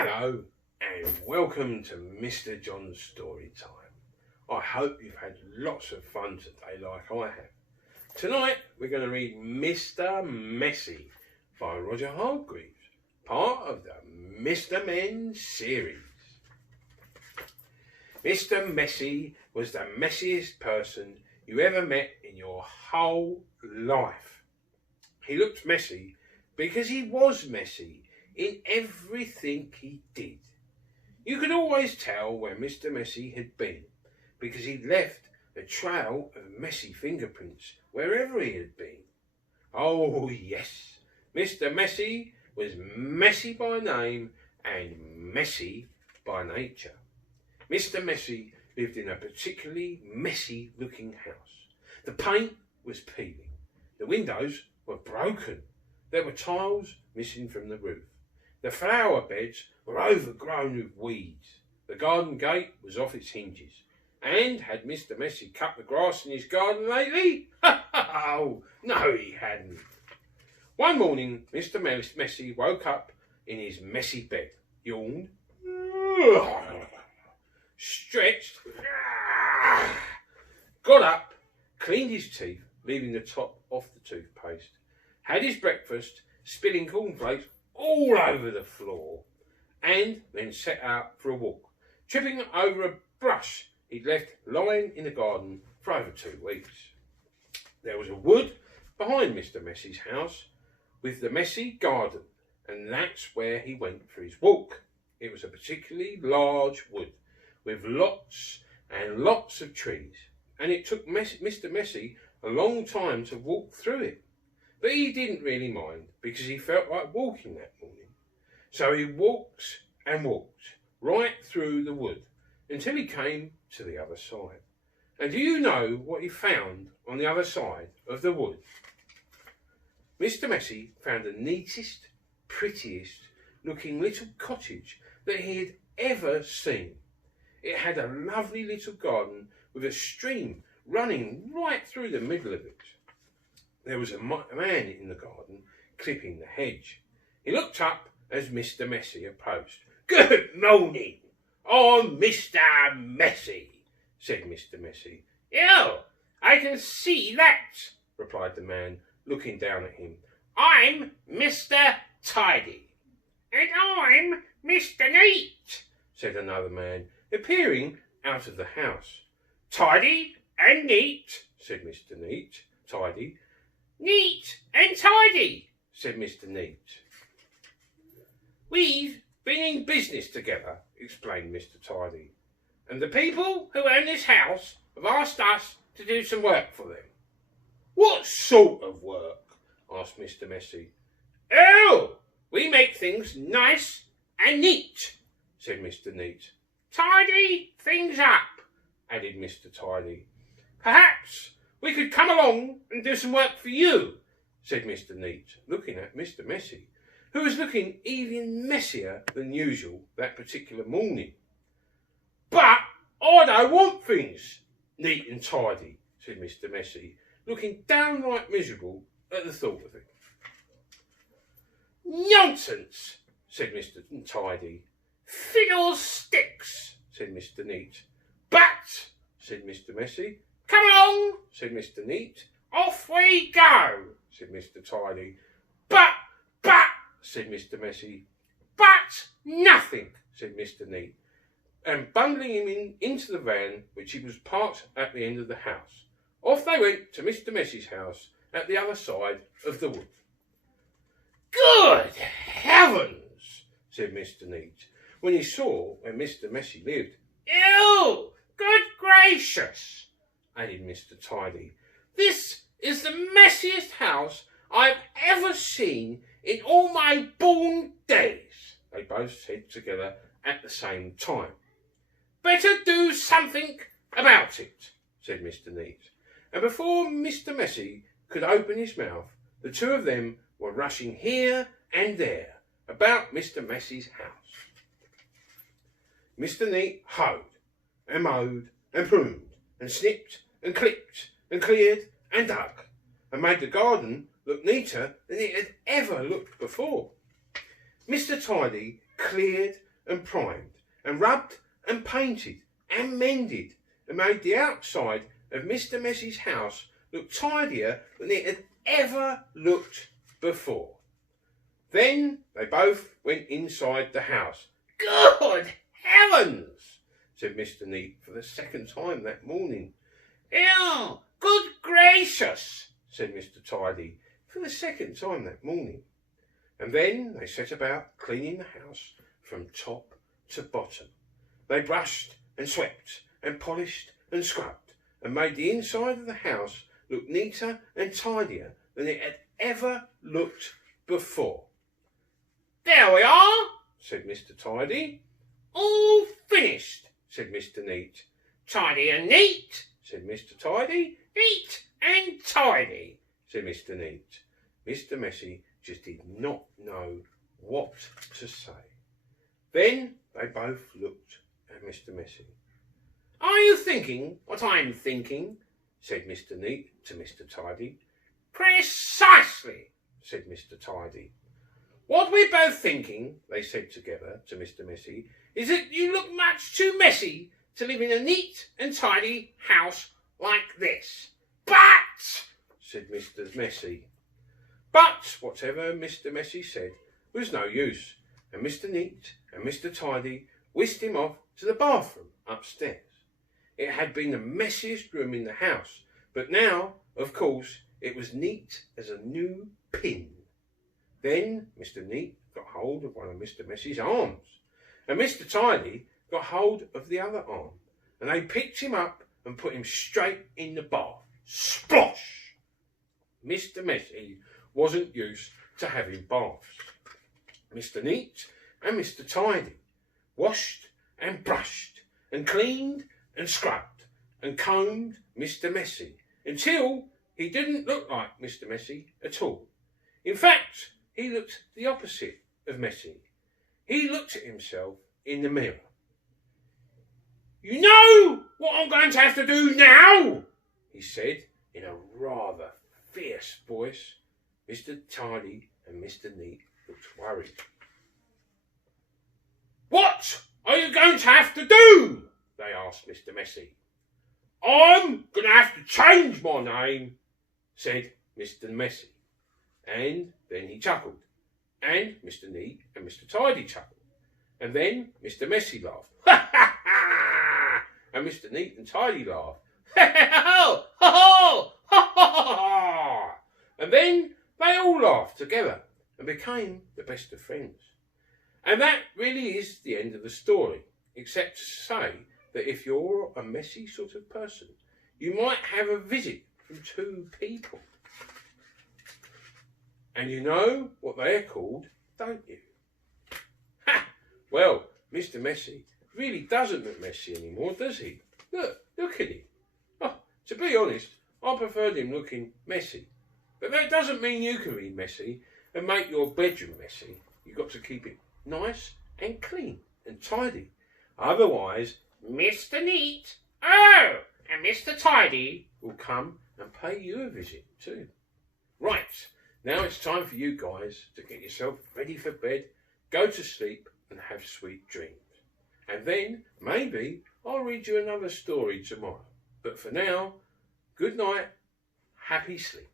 Hello and welcome to Mr. John's Story Time. I hope you've had lots of fun today like I have. Tonight we're going to read Mr. Messy by Roger Hargreaves, part of the Mr. Men series. Mr. Messy was the messiest person you ever met in your whole life. He looked messy because he was messy in everything he did. You could always tell where Mr. Messy had been because he'd left a trail of messy fingerprints wherever he had been. Oh yes, Mr. Messy was messy by name and messy by nature. Mr. Messy lived in a particularly messy looking house. The paint was peeling. The windows were broken. There were tiles missing from the roof. The flower beds were overgrown with weeds. The garden gate was off its hinges. And had Mr. Messy cut the grass in his garden lately? Oh, no he hadn't. One morning, Mr. Messy woke up in his messy bed, yawned, stretched, got up, cleaned his teeth, leaving the top off the toothpaste, had his breakfast, spilling cornflakes all over the floor, and then set out for a walk, tripping over a brush he'd left lying in the garden for over 2 weeks. There was a wood behind Mr. Messy's house with the messy garden, and that's where he went for his walk. It was a particularly large wood with lots and lots of trees, and it took Mr. Messy a long time to walk through it. But he didn't really mind because he felt like walking that morning. So he walked and walked right through the wood until he came to the other side. And do you know what he found on the other side of the wood? Mr. Messy found the neatest, prettiest looking little cottage that he had ever seen. It had a lovely little garden with a stream running right through the middle of it. There was a man in the garden clipping the hedge. He looked up as Mr. Messy approached. "Good morning, I'm Mr. Messy," said Mr. Messy. "Oh, I can see that," replied the man, looking down at him. "I'm Mr. Tidy." "And I'm Mr. Neat," said another man, appearing out of the house. "Tidy and neat," said Mr. Tidy. "Neat and tidy," said Mr. Neat. "We've been in business together," explained Mr. Tidy, "and the people who own this house have asked us to do some work for them." "What sort of work?" asked Mr. Messy. "Oh, we make things nice and neat," said Mr. Neat. "Tidy things up," added Mr. Tidy. "Perhaps we could come along and do some work for you," said Mr. Neat, looking at Mr. Messy, who was looking even messier than usual that particular morning. "But I don't want things neat and tidy," said Mr. Messy, looking downright miserable at the thought of it. "Nonsense," said Mr. Tidy. "Fiddlesticks," said Mr. Neat. "But," said Mr. Messy. "Come along," said Mr. Neat. "Off we go," said Mr. Tidy. But, said Mr. Messy. "But nothing," said Mr. Neat, and bundling him into the van, which he was parked at the end of the house. Off they went to Mr. Messy's house at the other side of the wood. "Good heavens," said Mr. Neat, when he saw where Mr. Messy lived. "Ew, good gracious," added Mr. Tidy. "This is the messiest house I've ever seen in all my born days," they both said together at the same time. "Better do something about it," said Mr. Neat. And before Mr. Messy could open his mouth, the two of them were rushing here and there about Mr. Messy's house. Mr. Neat hoed and mowed and pruned and snipped and clipped and cleared and dug and made the garden look neater than it had ever looked before. Mr. Tidy cleared and primed and rubbed and painted and mended and made the outside of Mr. Messy's house look tidier than it had ever looked before. Then they both went inside the house. "Good heavens!" said Mr. Neat for the second time that morning. "Oh, good gracious!" said Mr. Tidy for the second time that morning. And then they set about cleaning the house from top to bottom. They brushed and swept and polished and scrubbed and made the inside of the house look neater and tidier than it had ever looked before. "There we are," said Mr. Tidy. "All finished," said Mr. Neat. "Tidy and neat," said Mr. Tidy. "Neat and tidy," said Mr. Neat. Mr. Messy just did not know what to say. Then they both looked at Mr. Messy. "Are you thinking what I'm thinking?" said Mr. Neat to Mr. Tidy. "Precisely," said Mr. Tidy. "What we're both thinking," they said together to Mr. Messy, "is that you look much too messy to live in a neat and tidy house like this." "But," said Mr. Messy. But whatever Mr. Messy said was no use, and Mr. Neat and Mr. Tidy whisked him off to the bathroom upstairs. It had been the messiest room in the house, but now, of course, it was neat as a new pin. Then Mr. Neat got hold of one of Mr. Messy's arms, and Mr. Tidy got hold of the other arm, and they picked him up and put him straight in the bath. Splosh! Mr. Messy wasn't used to having baths. Mr. Neat and Mr. Tidy washed and brushed and cleaned and scrubbed and combed Mr. Messy until he didn't look like Mr. Messy at all. In fact, he looked the opposite of messy. He looked at himself in the mirror. "You know what I'm going to have to do now?" he said in a rather fierce voice. Mr. Tidy and Mr. Neat looked worried. "What are you going to have to do?" they asked Mr. Messy. "I'm going to have to change my name," said Mr. Messy. And then he chuckled, and Mr. Neat and Mr. Tidy chuckled, and then Mr. Messy laughed. "Ha ha ha!" And Mr. Neat and Tidy laughed. "Ha ha ha! Ha ha ha!" And then they all laughed together and became the best of friends. And that really is the end of the story, except to say that if you're a messy sort of person, you might have a visit from two people. And you know what they're called, don't you? Ha! Well, Mr. Messy really doesn't look messy anymore, does he? Look at him. Oh, to be honest, I preferred him looking messy. But that doesn't mean you can be messy and make your bedroom messy. You've got to keep it nice and clean and tidy. Otherwise, Mr. Neat, and Mr. Tidy will come and pay you a visit too. Right. Now it's time for you guys to get yourself ready for bed, go to sleep and have sweet dreams. And then maybe I'll read you another story tomorrow. But for now, good night, happy sleep.